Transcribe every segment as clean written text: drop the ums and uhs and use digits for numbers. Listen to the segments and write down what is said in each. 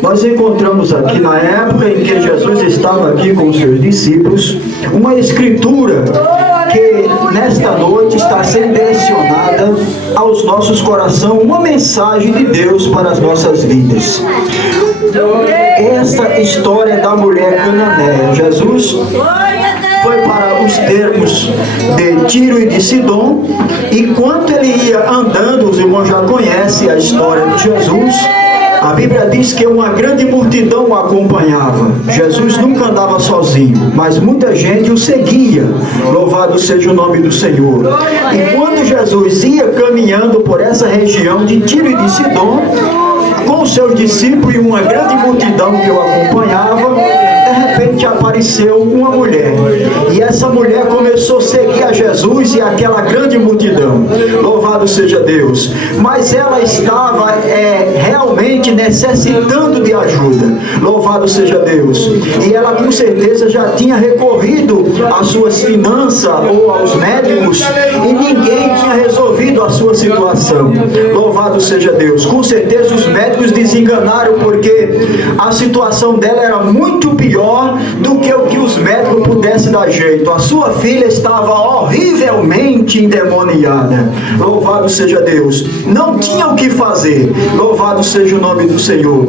Nós encontramos aqui, na época em que Jesus estava aqui com os seus discípulos, uma escritura que nesta noite está sendo direcionada aos nossos corações, uma mensagem de Deus para as nossas vidas. Esta história da mulher cananeia. Jesus foi para os termos de Tiro e de Sidom, e quando ele ia andando, os irmãos já conhecem a história de Jesus. A Bíblia diz que uma grande multidão o acompanhava. Jesus nunca andava sozinho, mas muita gente o seguia. Louvado seja o nome do Senhor. E quando Jesus ia caminhando por essa região de Tiro e de Sidom, com seus discípulos e uma grande multidão que o acompanhava, de repente apareceu uma mulher. E essa mulher começou a seguir a Jesus e aquela grande multidão. Louvado seja Deus. Mas ela estava realmente necessitando de ajuda. Louvado seja Deus. E ela com certeza já tinha recorrido às suas finanças ou aos médicos e ninguém tinha resolvido a sua situação. Louvado seja Deus. Com certeza os médicos desenganaram, porque a situação dela era muito pior do que o que os médicos pudessem dar jeito. A sua filha estava horrivelmente endemoniada. Louvado seja Deus. Não tinha o que fazer. Louvado seja o nome do Senhor.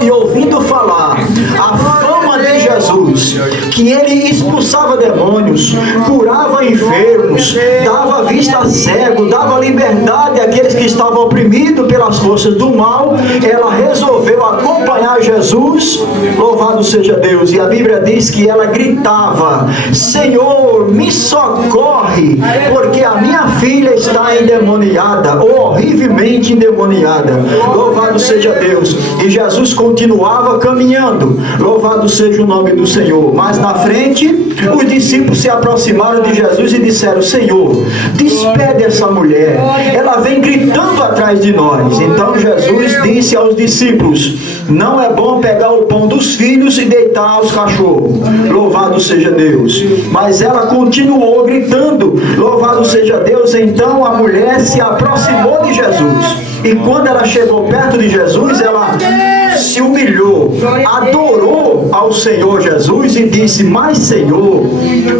E ouvindo falar a fama de Jesus, que ele expulsava demônios, curava enfermos, dava vista a cego, dava liberdade àqueles que estavam oprimidos pelas forças do mal, ela resolveu acompanhar Jesus. Louvado seja Deus. E a Bíblia diz que ela gritava: Senhor, me socorre, porque a minha filha está endemoniada, ou horrivelmente endemoniada. Louvado seja Deus. E Jesus continuava caminhando. Louvado seja o nome do Senhor. Mas na frente, os discípulos se aproximaram de Jesus e disseram: Senhor, despede essa mulher, ela vem gritando atrás de nós. Então Jesus disse aos discípulos: não é bom pegar o pão dos filhos e deitar aos cachorros. Louvado seja Deus. Mas ela continuou gritando. Louvado seja Deus. Então a mulher se aproximou de Jesus, e quando ela chegou perto de Jesus, ela se humilhou, adorou ao Senhor Jesus e disse: mas Senhor,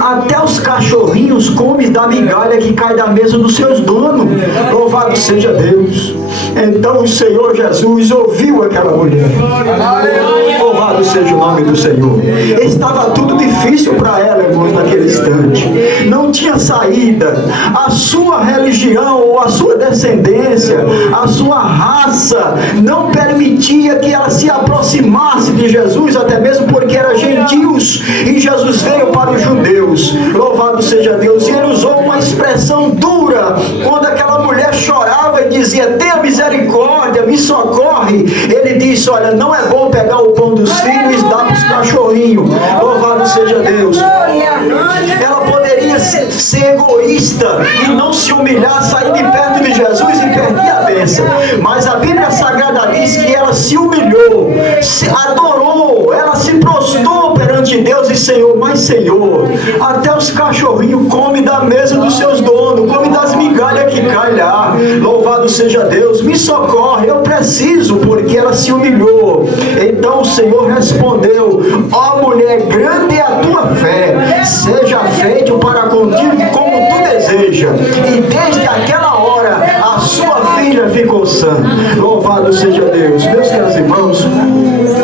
até os cachorrinhos comem da migalha que cai da mesa dos seus donos. Louvado seja Deus. Então o Senhor Jesus ouviu aquela mulher. Louvado seja o nome do Senhor. Estava tudo difícil para ela, irmãos, naquele instante. Não tinha saída. A sua religião ou a sua descendência, a sua raça não permitia que ela se aproximasse de Jesus, até mesmo porque eram gentios e Jesus veio para os judeus. Louvado seja Deus. E ele usou uma expressão dura quando aquela mulher chorava e dizia: tenha misericórdia, me socorre. Ele disse: olha, não é bom pegar o pão dos filhos e dar para os cachorrinhos. Louvado seja Deus. Ela poderia ser egoísta e não se humilhar, sair de perto de Jesus e perder a bênção. Mas a Bíblia Sagrada diz que ela se humilhou, se adorou, ela se prostrou perante Deus e Senhor, mas Senhor, até os cachorrinhos comem da mesa dos seus donos, comem das migalhas que caem lá. Louvado seja Deus, me socorre, eu preciso, porque ela se humilhou. Então o Senhor respondeu: ó mulher, grande é a tua fé, seja feito para contigo como tu deseja. E desde aquela hora a sua filha ficou sã. Louvado seja Deus. Meus caros irmãos,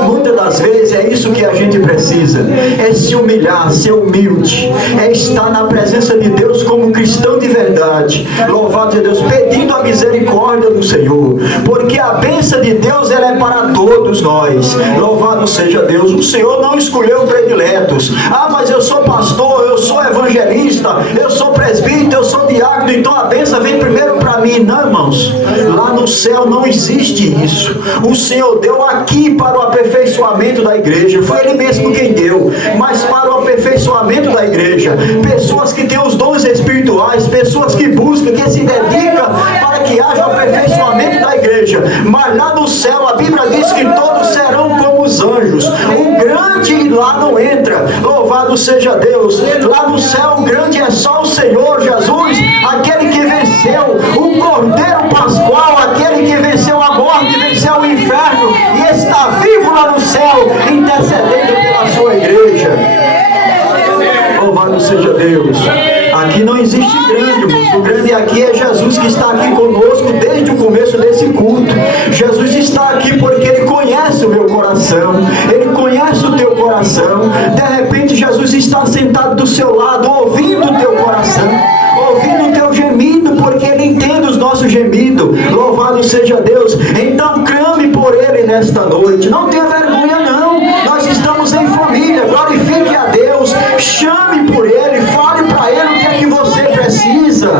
muitas das vezes é isso que a gente precisa, é se humilhar, ser humilde, é estar na presença de Deus como cristão de verdade. Louvado seja Deus, pedindo a misericórdia do Senhor, porque a bênção de Deus ela é para todos nós. Louvado seja Deus. O Senhor não escolheu prediletos. Ah, mas eu sou pastor, eu sou evangelista, eu sou presbítero, eu sou diácono, então a bênção vem primeiro para mim. Não, irmãos, lá no céu não existe isso. O Senhor deu aqui para o aperfeiçoamento da igreja. Foi Ele mesmo quem deu, mas para o aperfeiçoamento da igreja. Pessoas que têm os dons espirituais, pessoas que buscam, que se dedicam para que haja o aperfeiçoamento da igreja. Mas lá no céu a Bíblia diz que todos serão como os anjos. O grande lá não entra. Louvado seja Deus. Lá no céu o grande é só o Senhor Jesus, aquele que venceu, o Cordeiro Pascual, aquele que venceu a morte, venceu o inferno e está vivo vivo lá no céu, intercedendo pela sua igreja. Louvado seja Deus. Aqui não existe grande, irmãos. O grande aqui é Jesus, que está aqui conosco desde o começo desse culto. Jesus está aqui porque Ele conhece o meu coração, Ele conhece o teu coração. De repente Jesus está sentado do seu lado, ouvindo o teu coração, ouvindo o teu gemido, porque Ele entende os nossos gemidos. Louvado seja Deus. Então clame por Ele nesta noite. Não tenha vergonha não. Nós estamos em família. Glorifique a Deus. Chame por Ele. Fale para Ele o que é que você precisa.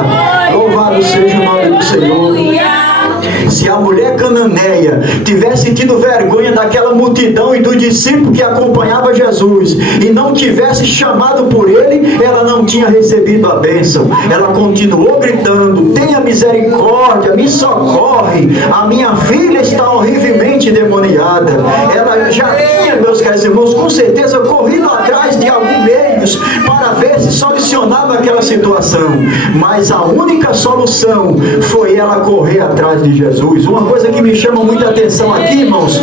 Louvado seja o nome do Senhor. Se a mulher cananeia tivesse tido vergonha daquela multidão e do discípulo que acompanhava Jesus e não tivesse chamado por ele, ela não tinha recebido a bênção. Ela continuou gritando: tenha misericórdia, me socorre, a minha filha está horrivelmente demoniada. Ela já tinha, meus caros irmãos, com certeza corrido atrás de alguns meios para ver se solucionava aquela situação, mas a única solução foi ela correr atrás de Jesus. Uma coisa que me chama muita atenção aqui, irmãos,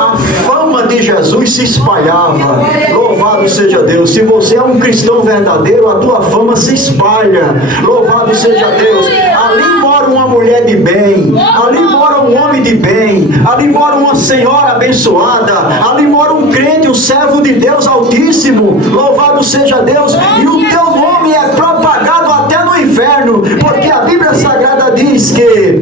a fama de Jesus se espalhava. Louvado seja Deus. Se você é um cristão verdadeiro, a tua fama se espalha. Louvado seja Deus. Ali mora uma mulher de bem, ali mora um homem de bem, ali mora uma senhora abençoada, ali mora um crente, um servo de Deus Altíssimo. Louvado seja Deus. E o teu nome é propagado até no inferno, porque a Bíblia Sagrada diz que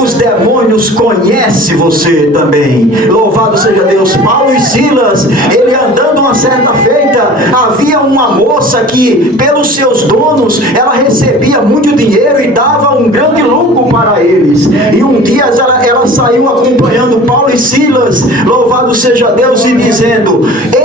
os demônios conhecem você também. Louvado seja Deus. Paulo e Silas, ele andando uma certa feita, havia uma moça que, pelos seus donos, ela recebia muito dinheiro e dava um grande lucro para eles. E um dia ela saiu acompanhando Paulo e Silas, louvado seja Deus, e dizendo: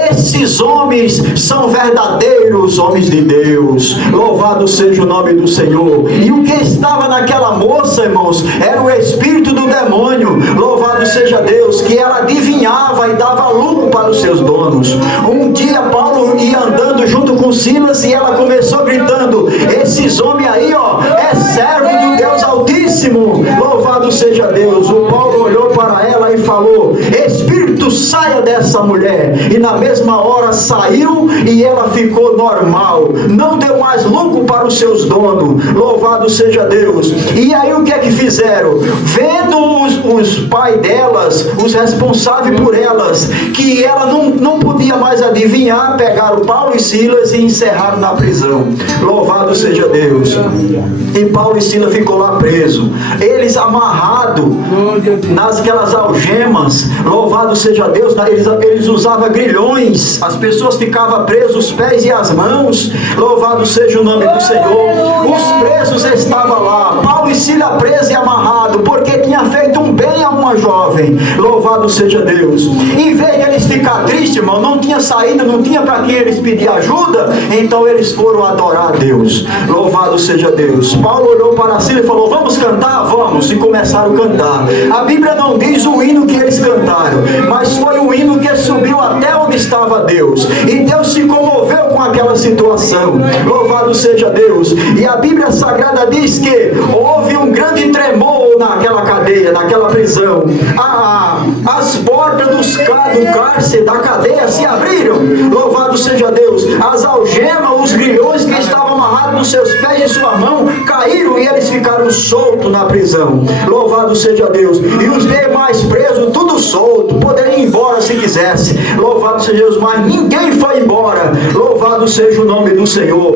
esses homens são verdadeiros homens de Deus. Louvado seja o nome do Senhor. E o que estava naquela moça, irmãos, era o espírito do demônio. Louvado seja Deus, que ela adivinhava e dava lucro para os seus donos. Um dia Paulo ia andando junto com Silas e ela começou gritando: esses homens aí, ó, é servo do Deus Altíssimo. Louvado seja Deus. O Paulo olhou para ela e falou: espírito, saia dessa mulher. E na mesma hora saiu e ela ficou normal, não deu mais lucro para os seus donos. Louvado seja Deus. E aí o que é que fizeram? Vendo os pais delas, os responsáveis por elas, que ela não podia mais adivinhar, pegaram Paulo e Silas e encerraram na prisão. Louvado seja Deus. E Paulo e Silas ficou lá preso, eles amarrados nasquelas algemas. Louvado seja Deus. Eles usavam grilhões, as pessoas ficavam presas os pés e as mãos. Louvado seja o nome do Senhor. Os presos estavam lá, Paulo e Silas presos e amarrados, porque tinha feito um bem a uma jovem. Louvado seja Deus. Em vez de eles ficar tristes, irmão, não tinha saída, não tinha para quem eles pedir ajuda, então eles foram adorar a Deus. Louvado seja Deus. Paulo olhou para Silas e falou: vamos cantar? Vamos. E começaram a cantar. A Bíblia não diz o hino que eles cantaram, mas foi um hino que subiu até onde estava Deus, e Deus se comoveu com aquela situação. Louvado seja Deus. E a Bíblia Sagrada diz que houve um grande tremor naquela cadeia, naquela prisão. As portas do cárcere, da cadeia, se abriram. Louvado seja Deus. As algemas, os grilhões que estavam amarrados nos seus pés e sua mão caíram e eles ficaram soltos na prisão. Louvado seja Deus. E os demais presos, tudo solto, poderiam ir embora se quisesse. Louvado seja Deus, mas ninguém foi embora. Louvado seja o nome do Senhor.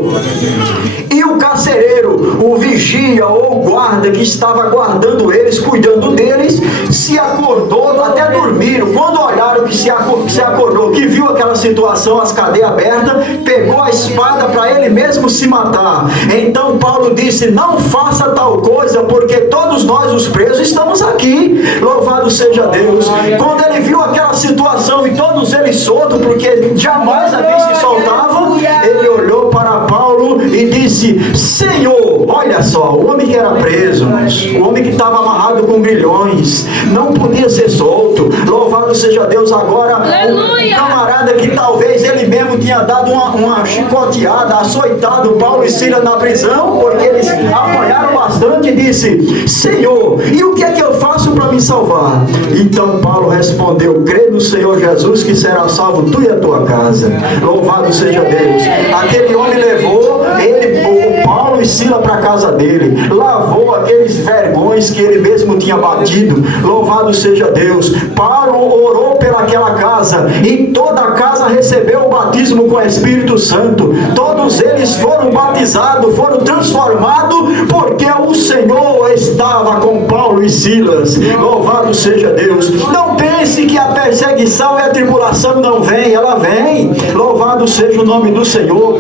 E o carcereiro, o vigia ou o guarda que estava guardando eles, cuidando deles, se acordou, até dormiram. Quando olharam que se acordou, que viu aquela situação, as cadeias abertas, pegou a espada para ele mesmo se matar. Então Paulo disse: não faça tal coisa, porque todos nós, os presos, estamos aqui. Louvado seja Deus. Quando ele viu aquela situação e todos eles soltos, porque jamais aqueles se soltavam, ele olhou para Paulo e disse: Senhor, ó Olha só, o homem que era preso, o homem que estava amarrado com grilhões, não podia ser solto. Louvado seja Deus. Agora, o camarada que talvez ele mesmo tinha dado uma chicoteada, açoitado Paulo e Silas na prisão, porque eles apanharam bastante, e disse: Senhor, e o que é que eu faço para me salvar? Então Paulo respondeu: crê no Senhor Jesus, que será salvo tu e a tua casa. Louvado seja Deus. Aquele homem levou o Paulo e Silas para a casa dele, lavou aqueles vergões que ele mesmo tinha batido. Louvado seja Deus. Paulo orou pelaquela casa, e toda a casa recebeu o batismo com o Espírito Santo. Todos eles foram batizados, foram transformados, porque o Senhor estava com Paulo e Silas. Louvado seja Deus. Não pense que a perseguição e a tribulação não vem, ela vem. Louvado seja o nome do Senhor.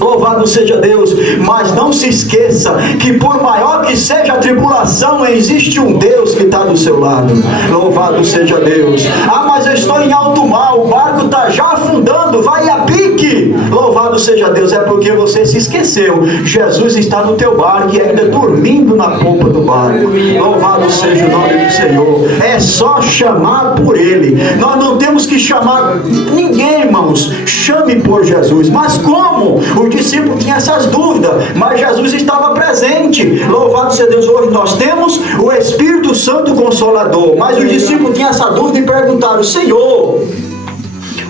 Louvado seja Deus. Mas não se esqueça que por maior que seja a tribulação, existe um Deus que está do seu lado. Louvado seja Deus. Ah, mas eu estou em alto mar, o barco está já afundando, vai a pique. Louvado seja Deus. É porque você se esqueceu. Jesus está no teu barco e ainda dormindo na polpa do barco. Louvado seja o nome do Senhor. É só chamar por Ele. Nós não temos que chamar ninguém, irmãos. Chame por Jesus. Mas como? O discípulo tinha essas dúvidas, mas Jesus estava presente. Louvado seja Deus. Hoje nós temos o Espírito Santo Consolador, mas o discípulo tinha essa dúvida e perguntaram: Senhor,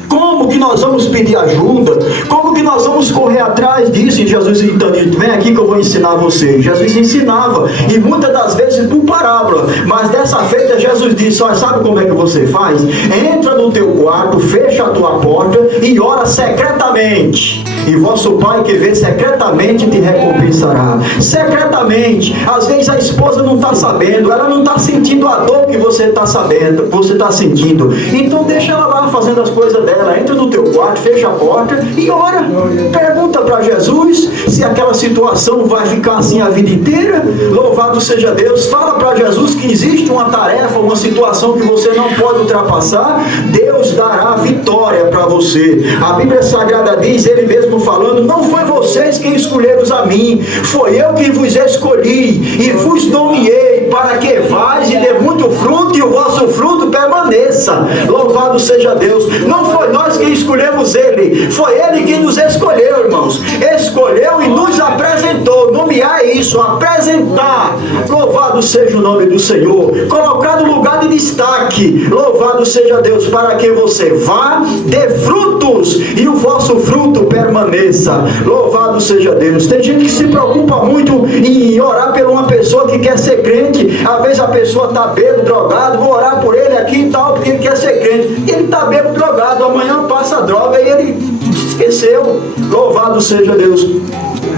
como que nós vamos pedir ajuda? Como que nós vamos correr atrás disso? E Jesus então disse: vem aqui que eu vou ensinar você. Jesus ensinava, e muitas das vezes por parábola, mas dessa feita Jesus disse: olha, sabe como é que você faz? Entra no teu quarto, fecha a tua porta e ora secretamente, e vosso Pai que vê secretamente te recompensará. Secretamente. Às vezes a esposa não está sabendo, ela não está sentindo a dor que você está sabendo, você está sentindo. Então deixa ela lá fazendo as coisas dela. Entra no teu quarto, fecha a porta e ora. Pergunta para Jesus se aquela situação vai ficar assim a vida inteira. Louvado seja Deus. Fala para Jesus que existe uma tarefa, uma situação que você não pode ultrapassar. Deus dará vitória para você. A Bíblia Sagrada diz, Ele mesmo falando: não foi vocês quem escolheram a mim, foi eu quem vos escolhi e vos nomeei para que vais e dê muito fruto, e o vosso fruto permaneça. Louvado seja Deus. Não foi nós quem escolhemos Ele, foi Ele quem nos escolheu, irmãos. Escolheu e nos apresentou. Nomear isso, apresentar. Louvado seja o nome do Senhor. Colocar no lugar de destaque. Louvado seja Deus, para que você vá, dê frutos e o vosso fruto permaneça. Louvado seja Deus. Tem gente que se preocupa muito em orar por uma pessoa que quer ser crente. Às vezes a pessoa está bêbado, drogado, vou orar por ele aqui e tal, porque ele quer ser crente. Ele está bêbado, drogado, amanhã passa a droga e ele esqueceu. Louvado seja Deus.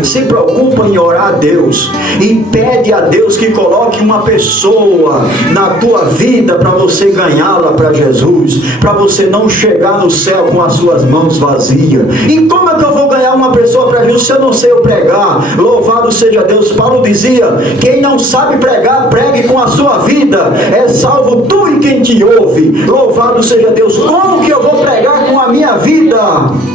Se preocupa em orar a Deus e pede a Deus que coloque uma pessoa na tua vida para você ganhá-la para Jesus, para você não chegar no céu com as suas mãos vazias. E como é que eu vou ganhar uma pessoa para Jesus se eu não sei eu pregar? Louvado seja Deus. Paulo dizia: quem não sabe pregar, pregue com a sua vida, é salvo tu e quem te ouve. Louvado seja Deus. Como que eu vou pregar com a minha vida?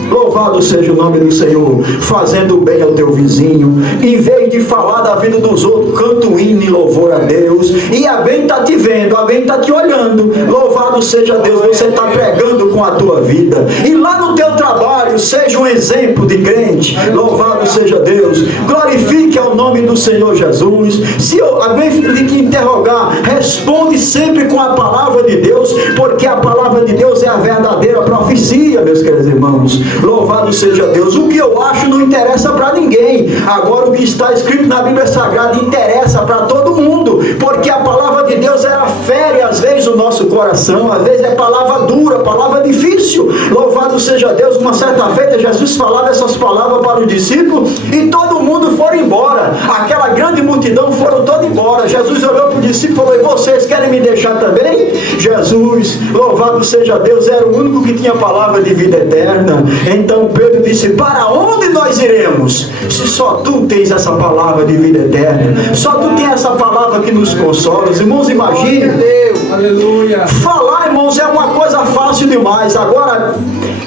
Louvado seja o nome do Senhor. Fazendo bem ao teu vizinho, em vez de falar da vida dos outros, canta um hino em louvor a Deus, e alguém está te vendo, alguém está te olhando. Louvado seja Deus, você está pregando com a tua vida, e lá no teu trabalho seja um exemplo de crente. Louvado seja Deus. Glorifique ao nome do Senhor Jesus. Se alguém te interrogar, responde sempre com a palavra de Deus, porque a palavra de Deus é a verdadeira profecia, meus queridos irmãos. Louvado seja Deus. O que eu acho não interessa para ninguém. Agora o que está escrito na Bíblia Sagrada interessa para todo mundo, porque a palavra de Deus ela fere às vezes o nosso coração, às vezes é palavra dura, palavra difícil. Louvado seja Deus. Uma certa feita Jesus falava essas palavras para o discípulo e todo mundo foi embora. Aquela grande multidão foram todos embora. Jesus olhou para o discípulo e falou: e vocês querem me deixar também? Jesus, louvado seja Deus, era o único que tinha palavra de vida eterna. Então Pedro disse: para onde nós iremos? Se só tu tens essa palavra de vida eterna, só tu tens essa palavra que nos consola. Os irmãos, imaginem. Falar, irmãos, é uma coisa fácil demais. Agora,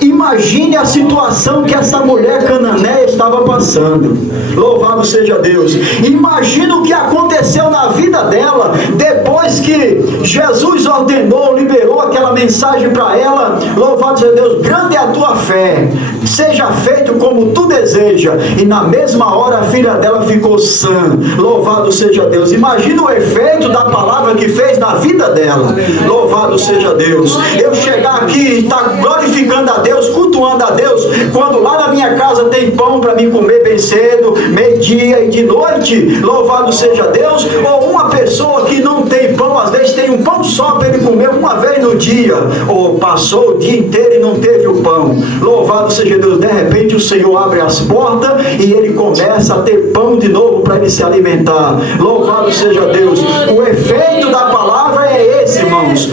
Imagine a situação que essa mulher cananeia estava passando. Louvado seja Deus. Imagina o que aconteceu na vida dela depois que Jesus ordenou, liberou aquela mensagem para ela. Louvado seja Deus. Grande é a tua fé, seja feito como tu deseja. E na mesma hora a filha dela ficou sã. Louvado seja Deus. Imagina o efeito da palavra que fez na vida dela. Louvado seja Deus. Eu chegar aqui e estar glorificando a Deus, cultuando a Deus, quando lá na minha casa tem pão para mim comer bem cedo, meio-dia e de noite. Louvado seja Deus. Ou uma pessoa que não tem pão, às vezes tem um pão só para ele comer uma vez no dia, ou passou o dia inteiro e não teve o pão. Louvado seja Deus. De repente o Senhor abre as portas e ele começa a ter pão de novo para ele se alimentar. Louvado seja Deus. O efeito da palavra é esse, irmãos.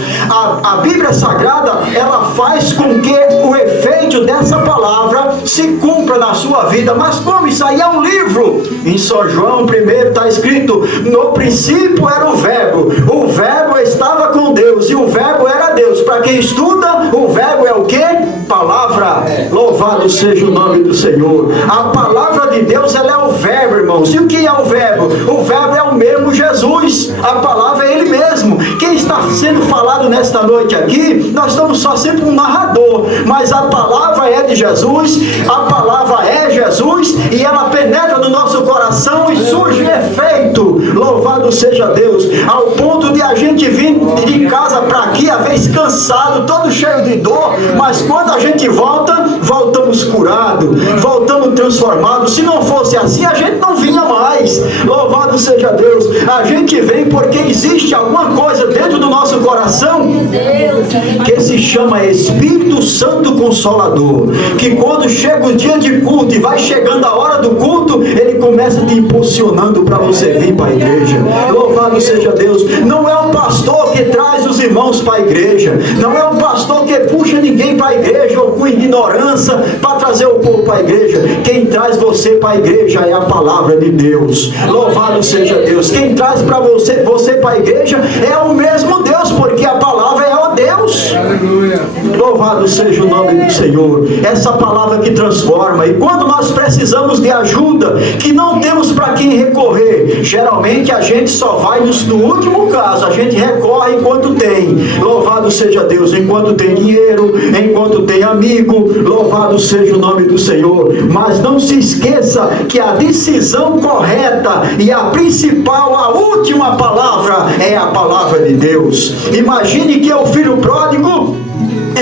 A Bíblia Sagrada, ela faz com que o efeito dessa palavra se cumpra na sua vida. Mas como? Isso aí é um livro. Em São João 1 está escrito: no princípio era o verbo estava com Deus, e o verbo era Deus. Para quem estuda, o verbo é o que? Palavra. Louvado seja o nome do Senhor. A palavra de Deus, ela é o verbo, irmãos. E o que é o verbo? O verbo é o mesmo Jesus. A palavra é ele mesmo. Quem está sendo falado nesta noite aqui, nós estamos só sempre um narrador, mas a palavra é de Jesus, a palavra é Jesus, e ela penetra no nosso coração e surge efeito. Louvado seja Deus. Ao ponto de a gente vir de casa para aqui, às vezes cansado, todo cheio de dor, mas quando a gente volta, voltamos curados, voltamos transformados. Se não fosse assim, a gente não vinha mais. Louvado seja Deus. A gente vem porque existe alguma coisa dentro do nosso coração que se chama Espírito Santo Consolador, que quando chega o dia de culto e vai chegando a hora do culto, ele começa te impulsionando para você vir para a igreja. Louvado seja Deus. Não é o pastor que traz os irmãos para a igreja, não é o pastor que puxa ninguém para a igreja ou com ignorância para trazer o povo para a igreja. Quem traz você para a igreja é a palavra de Deus. Louvado seja Deus. Quem traz para você para a igreja é o mesmo Deus, porque a palavra é o Deus. Louvado seja o nome do Senhor. Essa palavra que transforma. E quando nós precisamos de ajuda, que não temos para quem recorrer, geralmente a gente só vai no último caso, a gente recorre enquanto tem. Louvado seja Deus. Enquanto tem dinheiro, enquanto tem amigo. Louvado seja o nome do Senhor. Mas não se esqueça que a decisão correta e a principal, a última palavra é a palavra de Deus. Imagine que é o filho pródigo.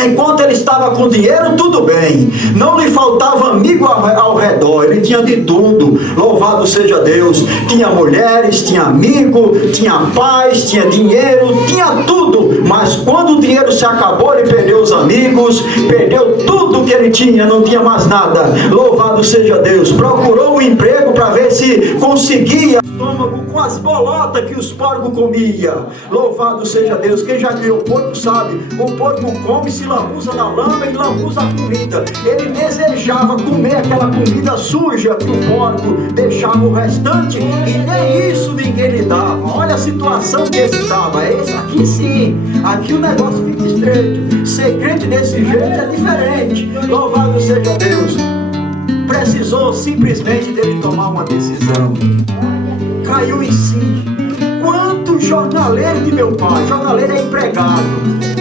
Enquanto ele estava com dinheiro, tudo bem, não lhe faltava amigo ao redor, ele tinha de tudo. Louvado seja Deus. Tinha mulheres, tinha amigo, tinha paz, tinha dinheiro, tinha tudo. Mas quando o dinheiro se acabou, ele perdeu os amigos, perdeu tudo que ele tinha, não tinha mais nada. Louvado seja Deus. Procurou um emprego para ver se conseguia estômago com as bolotas que os porcos comiam. Louvado seja Deus. Quem já criou porco sabe, o porco come, se lambuza na lama e lambuza a comida. Ele desejava comer aquela comida suja que o porco deixava o restante, e nem isso ninguém lhe dava. Olha a situação que esse estava. Esse aqui sim, aqui o negócio fica estreito. Ser crente desse jeito é diferente. Louvado seja Deus. Precisou simplesmente dele tomar uma decisão. Caiu em si. Quantos jornaleiros de meu pai? Jornaleiro é empregado.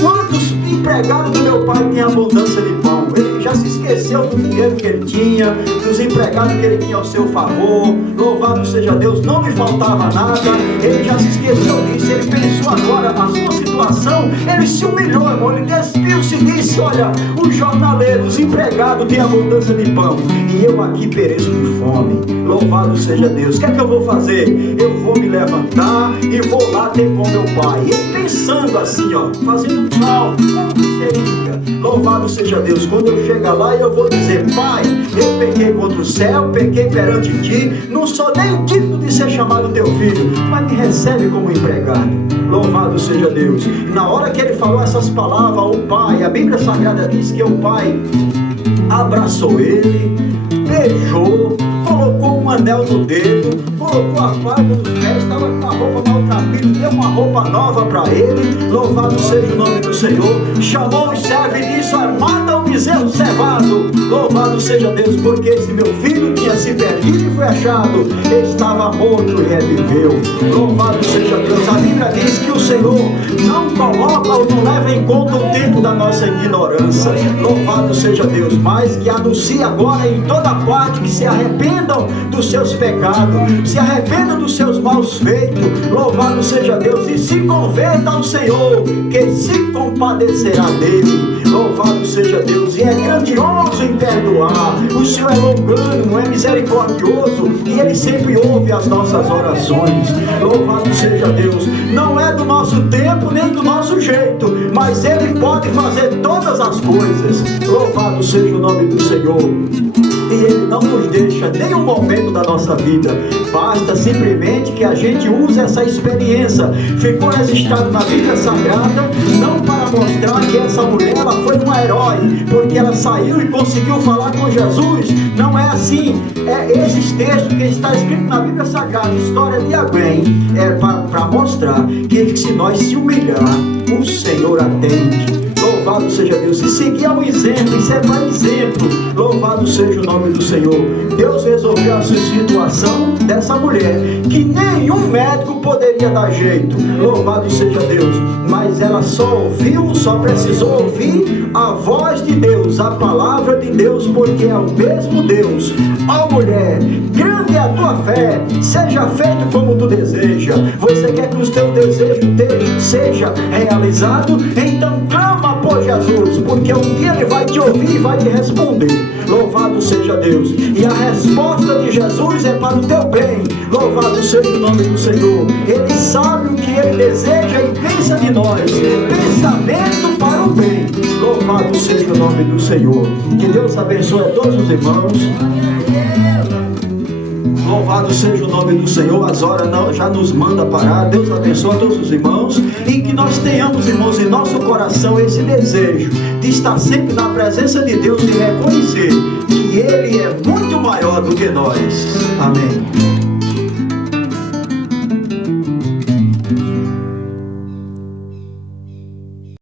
Quantos empregados do meu pai têm abundância de pão? Ele já se esqueceu do dinheiro que ele tinha, dos empregados que ele tinha ao seu favor. Louvado seja Deus, não lhe faltava nada. Ele já se esqueceu disso. Ele pensou agora a sua situação. Ele se humilhou, irmão. Ele despiu-se e disse: olha, os jornaleiros, os empregados têm abundância de pão, e eu aqui pereço de fome. Louvado seja Deus. O que é que eu vou fazer? Eu vou me levantar e vou lá ter com meu pai. E ele pensando assim, ó, fazendo um cálculo, como seria? Louvado seja Deus. Quando eu chegar lá, eu vou dizer: pai, eu pequei contra o céu, pequei perante ti, não sou nem digno de ser chamado teu filho, mas me recebe como empregado. Louvado seja Deus. E na hora que ele falou essas palavras, o pai, a Bíblia Sagrada diz que o pai abraçou ele, beijou, colocou um anel no dedo, colocou a farda nos pés, estava com a roupa maltrapilha, deu uma roupa nova para ele. Louvado seja o nome do Senhor. Chamou os servos e disse: mata o bezerro cevado. Louvado seja Deus, porque esse meu filho tinha se perdido e foi achado, estava morto e reviveu. Louvado seja Deus. A Bíblia diz que o Senhor não coloca ou não leva em conta o tempo da nossa ignorância. Louvado seja Deus, mas que anuncia agora em toda parte que se arrependam dos seus pecados, se arrependam dos seus maus feitos. Louvado seja Deus, e se converta ao Senhor, que se compadecerá dele. Louvado seja Deus, e é grandioso em perdoar. O Senhor é longânimo, é misericordioso, e Ele sempre ouve as nossas orações. Louvado seja Deus. Não é do nosso tempo nem do nosso jeito, mas Ele pode fazer todas as coisas. Louvado seja o nome do Senhor. E Ele não nos deixa nenhum momento da nossa vida. Basta simplesmente que a gente use essa experiência. Ficou registrado na Bíblia Sagrada, não para mostrar que essa mulher ela foi uma herói, porque ela saiu e conseguiu falar com Jesus. Não é assim. Esses textos que está escrito na Bíblia Sagrada, história de alguém, é para mostrar que se nós se humilhar, o Senhor atende. Louvado seja Deus. E seguir é um exemplo, isso é para exemplo. Louvado seja o nome do Senhor. Deus resolveu a situação dessa mulher, que nenhum médico poderia dar jeito. Louvado seja Deus. Mas ela só precisou ouvir a voz de Deus, a palavra de Deus, porque é o mesmo Deus. Ó mulher, grande é a tua fé, seja feito como tu deseja. Você quer que os teus desejos seja realizado? Então clama por Jesus, porque um dia Ele vai te ouvir e vai te responder. Louvado seja Deus. E a resposta de Jesus é para o teu bem. Louvado seja o nome do Senhor. Ele sabe o que Ele deseja e pensa de nós, pensamento para o bem. Louvado seja o nome do Senhor. Que Deus abençoe a todos os irmãos. Louvado seja o nome do Senhor. As horas já nos manda parar. Deus abençoe a todos os irmãos, e que nós tenhamos, irmãos, em nosso coração esse desejo de estar sempre na presença de Deus e reconhecer que Ele é muito maior do que nós. Amém.